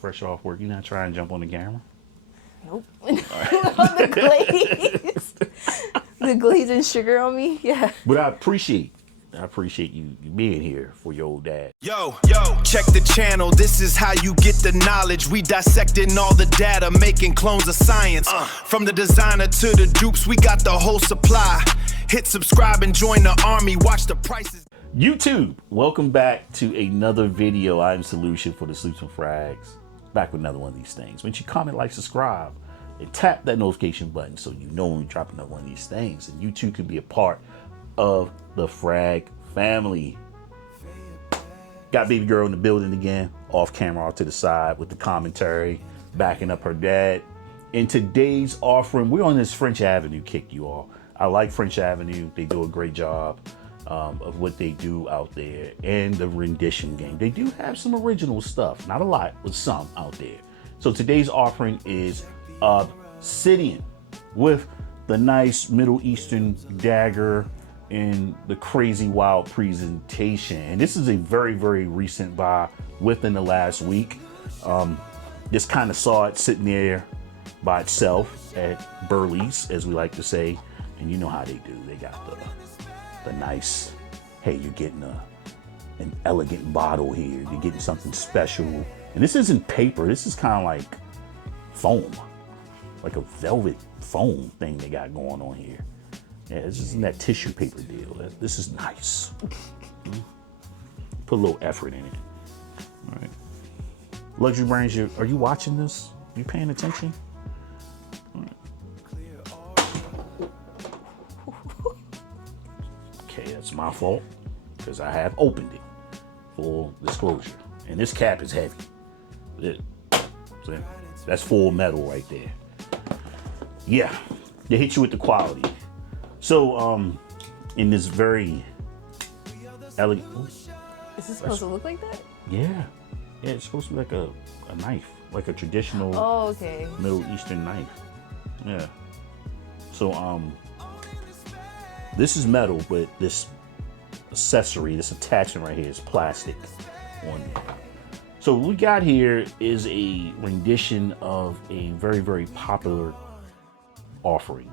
Fresh off work. You not trying to jump on the camera? Nope. The glaze. The glaze and sugar on me. Yeah. But I appreciate you being here for your old dad. Yo, check the channel. This is how you get the knowledge. We dissecting all the data, making clones of science. From the designer to the dupes, we got the whole supply. Hit subscribe and join the army. Watch the prices. YouTube, welcome back to another video. I'm Solution for the Sleeps and Frags. Back with another one of these things. Once you comment, like, subscribe, and tap that notification button so you know when we drop another one of these things. And you too can be a part of the Frag family. Got baby girl in the building again, off camera, off to the side with the commentary, backing up her dad. In today's offering, we're on this French Avenue kick, you all. I like French Avenue. They do a great job of what they do out there, and the rendition game. They do have some original stuff, not a lot, but some out there. So today's offering is Obsidian with the nice Middle Eastern dagger and the crazy wild presentation. And this is a very, very recent buy within the last week. Just kind of saw it sitting there by itself at Burley's, as we like to say. And you know how they do. They got the nice, hey, you're getting an elegant bottle here. You're getting something special. And this isn't paper. This is kind of like foam, like a velvet foam thing they got going on here. Yeah, this isn't that tissue paper deal. This is nice. Put a little effort in it. All right. Luxury Brands, are you watching this? You paying attention? All right. Okay, that's my fault because I have opened it. Full disclosure. And this cap is heavy. That's full metal right there. Yeah, they hit you with the quality. So, in this very elegant... Is this supposed to look like that? Yeah. Yeah, it's supposed to be like a knife. Like a traditional Middle Eastern knife. Yeah. So, this is metal, but this accessory, this attachment right here is plastic on it. So what we got here is a rendition of a very, very popular offering.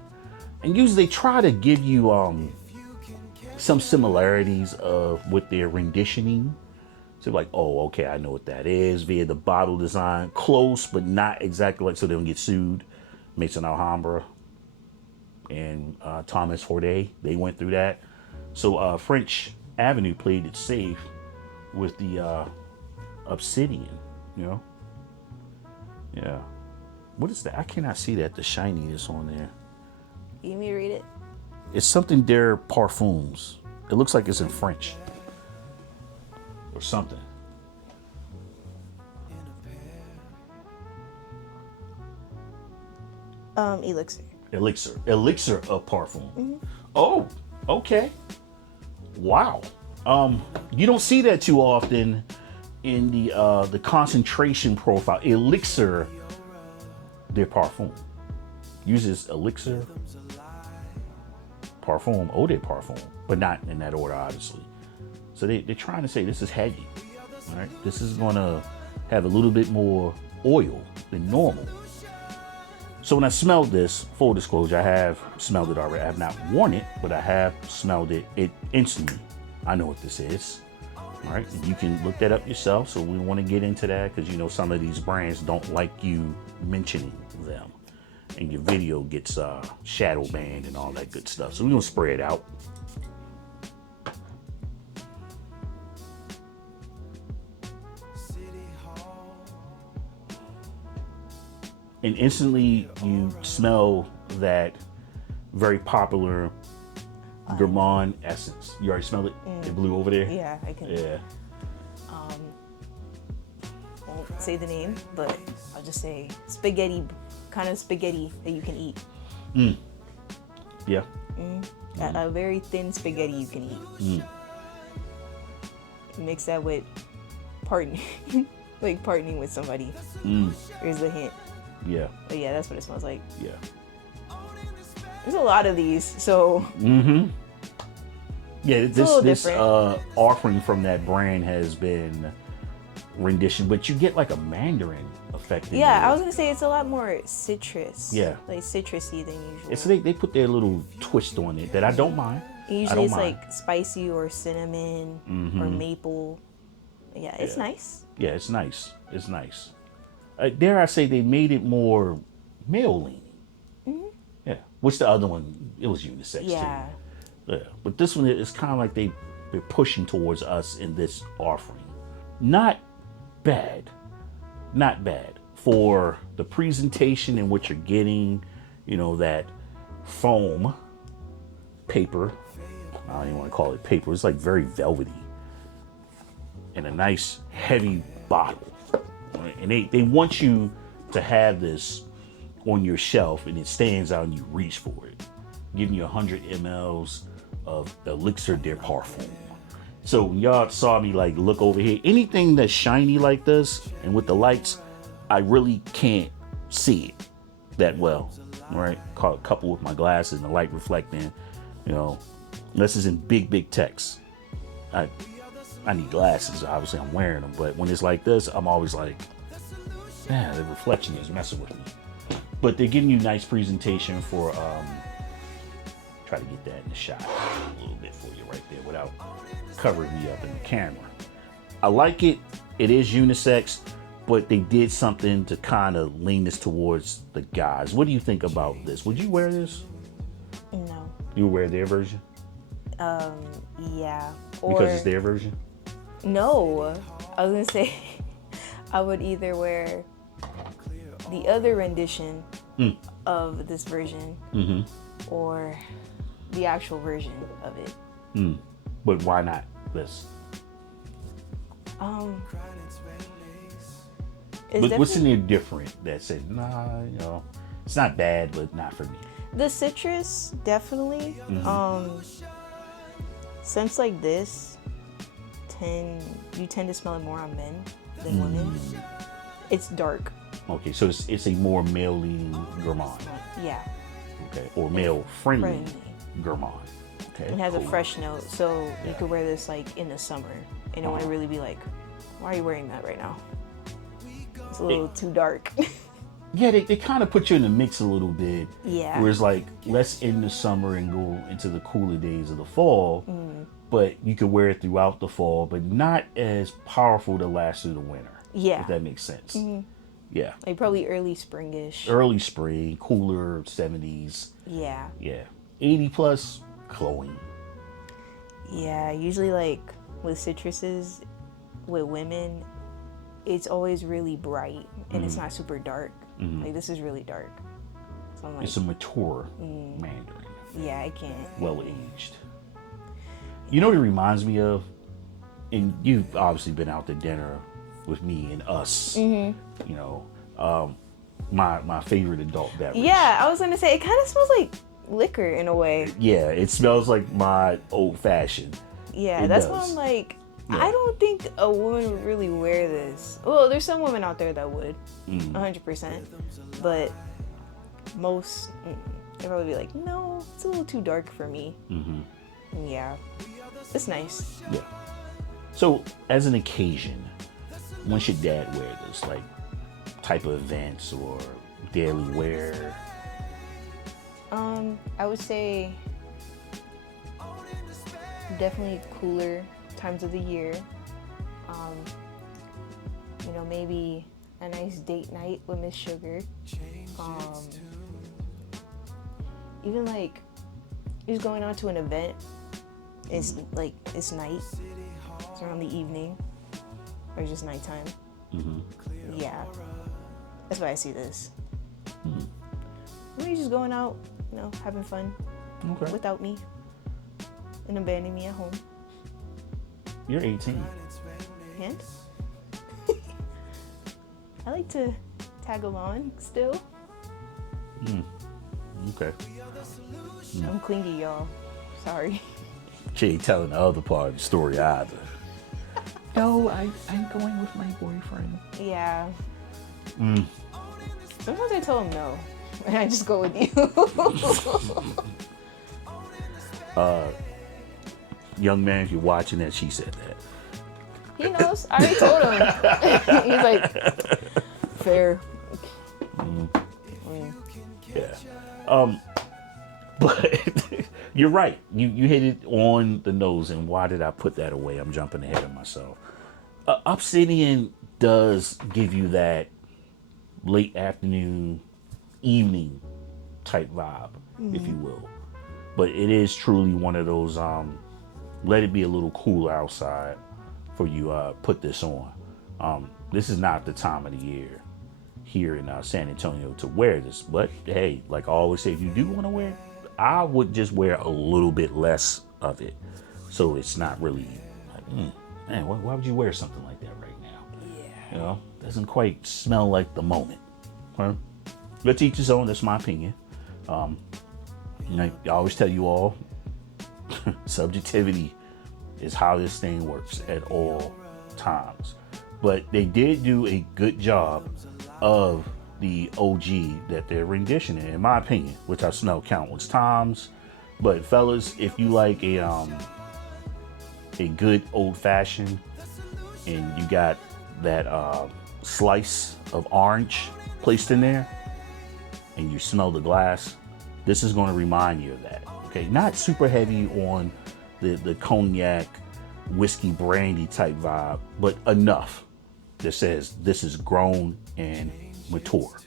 And usually they try to give you some similarities of what they're renditioning. So like, oh, okay, I know what that is via the bottle design. Close, but not exactly like, so they don't get sued. Mason Alhambra and Thomas Forday, they went through that. So French Avenue played it safe with the Obsidian, you know? Yeah. What is that? I cannot see that, the shininess on there. You need me to read it? It's something der parfums. It looks like it's in French or something. ELIXIR. Elixir of parfum. Mm-hmm. Oh, okay. Wow. You don't see that too often in the concentration profile. ELIXIR de parfum uses elixir, parfum, eau de parfum, but not in that order, obviously. So they're trying to say this is heavy. All right, this is gonna have a little bit more oil than normal. So when I smelled this, full disclosure, I have smelled it already. I have not worn it, but I have smelled it. It instantly, I know what this is. All right, and you can look that up yourself. So we want to get into that because you know some of these brands don't like you mentioning them, and your video gets shadow banned and all that good stuff. So we're gonna spray it out. And instantly you smell that very popular gourmand essence. You already smelled it? It blew over there? Yeah, I can. Yeah. Won't say the name, but I'll just say spaghetti, kind of spaghetti that you can eat. Yeah. A very thin spaghetti you can eat. Mix that with partnering, like partnering with somebody. Here's the hint. Yeah. But yeah, that's what it smells like. Yeah. There's a lot of these, so. Yeah, this offering from that brand has been rendition, but you get like a Mandarin effect. In Yeah, there. I was gonna say it's a lot more citrus. Yeah. Like citrusy than usual. So they put their little twist on it that I don't mind. Usually it's like spicy or cinnamon or maple. Yeah, it's nice. Yeah, it's nice. It's nice. Dare I say they made it more male leaning. Yeah. Which the other one, it was unisex Yeah. too. Yeah. But this one is kind of like they're pushing towards us in this offering. Not bad. Not bad. For the presentation and what you're getting, you know, that foam paper. I don't even want to call it paper. It's like very velvety. And a nice heavy bottle. Right? And they want you to have this on your shelf and it stands out and you reach for it. Giving you 100 mLs of ELIXIR de Parfum. So when y'all saw me like look over here, anything that's shiny like this and with the lights, I really can't see it that well. Right? Caught a couple with my glasses and the light reflecting, you know, unless it's in big text. I need glasses. Obviously, I'm wearing them. But when it's like this, I'm always like, man, the reflection is messing with me. But they're giving you nice presentation for, try to get that in the shot a little bit for you right there without covering me up in the camera. I like it. It is unisex, but they did something to kind of lean this towards the guys. What do you think about this? Would you wear this? No. You would wear their version? Yeah. Because it's their version? No. I was gonna say I would either wear the other rendition of this version or the actual version of it. But why not this? But what's in there different that said, nah, you know, it's not bad, but not for me? The citrus, definitely. Scents like this you tend to smell it more on men than women. It's dark. Okay, so it's a more male-leaning gourmand. Yeah. Okay, or male-friendly gourmand. Okay. It has a fresh note, so you could wear this like in the summer, and it wouldn't really be like, why are you wearing that right now? It's a little too dark. Yeah, they kind of put you in the mix a little bit. Yeah. Whereas like, let's end the summer and go into the cooler days of the fall, but you could wear it throughout the fall, but not as powerful to last through the winter. Yeah. If that makes sense. Yeah. Like probably early springish. Early spring, cooler 70s. Yeah. Yeah. 80 plus, glowing. Yeah, usually like with citruses, with women, it's always really bright and it's not super dark. Like this is really dark. So I'm like, It's a mature Mandarin. yeah, I can't. Well aged. You know what it reminds me of? And you've obviously been out to dinner with me and us. You know, my favorite adult beverage. Yeah, I was gonna say it kind of smells like liquor in a way. Yeah, it smells like my old fashioned. Yeah, It that's does. why I'm like, Yeah. I don't think a woman would really wear this. Well, there's some women out there that would, 100%, but most, they'd probably be like, no, it's a little too dark for me. Yeah, it's nice. Yeah. So, as an occasion, when should dad wear this? Like, type of events or daily wear? I would say definitely cooler times of the year. You know, maybe a nice date night with Miss Sugar. Even like just going on to an event. It's like it's night. It's around the evening, or just nighttime. Yeah, that's why I see this. Maybe just going out, you know, having fun without me, and abandoning me at home. You're 18. And I like to tag along still. Okay. I'm clingy, y'all. Sorry. She ain't telling the other part of the story either. No, I'm going with my boyfriend. Yeah. Sometimes I tell him no, and I just go with you. Young man, if you're watching that, she said that. He knows. I already told him. He's like, fair. Yeah. But you're right. You hit it on the nose. And why did I put that away? I'm jumping ahead of myself. Obsidian does give you that late afternoon, evening type vibe, if you will. But it is truly one of those, let it be a little cooler outside for you put this on. This is not the time of the year here in San Antonio to wear this. But hey, like I always say, if you do want to wear it, I would just wear a little bit less of it. So it's not really, like, man, why would you wear something like that right now? Yeah. You know, doesn't quite smell like the moment. Huh? But to each his own, that's my opinion. You know, I always tell you all, subjectivity is how this thing works at all times. But they did do a good job of the OG that they're renditioning, in my opinion, which I've smelled countless times. But fellas, if you like a good old fashioned, and you got that slice of orange placed in there, and you smell the glass, this is going to remind you of that. Okay, not super heavy on the cognac, whiskey, brandy type vibe, but enough that says this is grown and mature.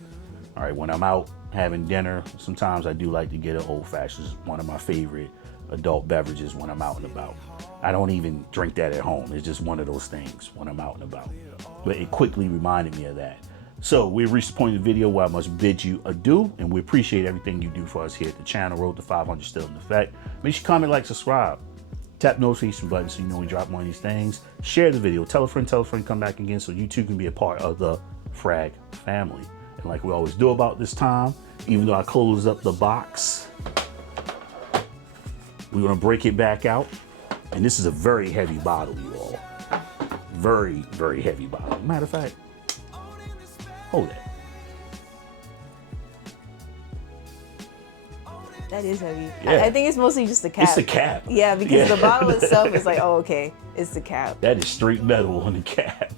All right, when I'm out having dinner, sometimes I do like to get an old fashioned. It's one of my favorite adult beverages when I'm out and about. I don't even drink that at home. It's just one of those things when I'm out and about. But it quickly reminded me of that. So we've reached the point of the video where I must bid you adieu, and we appreciate everything you do for us here at the channel. Road to 500 still in effect. Make sure you comment, like, subscribe. Tap the notification button so you know we drop one of these things. Share the video. Tell a friend, come back again so you too can be a part of the Frag family. And like we always do about this time, even though I closed up the box, we're going to break it back out. And this is a very heavy bottle, you all. Very, very heavy bottle. Matter of fact, hold that. That is heavy. Yeah. I think it's mostly just the cap. It's the cap. Yeah, because the bottle itself is like, oh, okay, it's the cap. That is straight metal on the cap.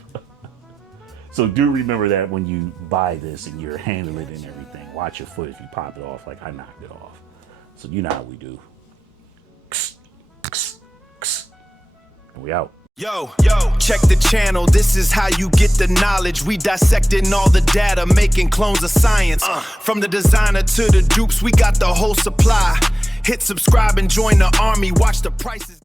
So do remember that when you buy this and you're handling it and everything. Watch your foot if you pop it off like I knocked it off. So you know how we do. And we out. Yo, check the channel, this is how you get the knowledge. We dissecting all the data, making clones of science. From the designer to the dupes, we got the whole supply. Hit subscribe and join the army, watch the prices.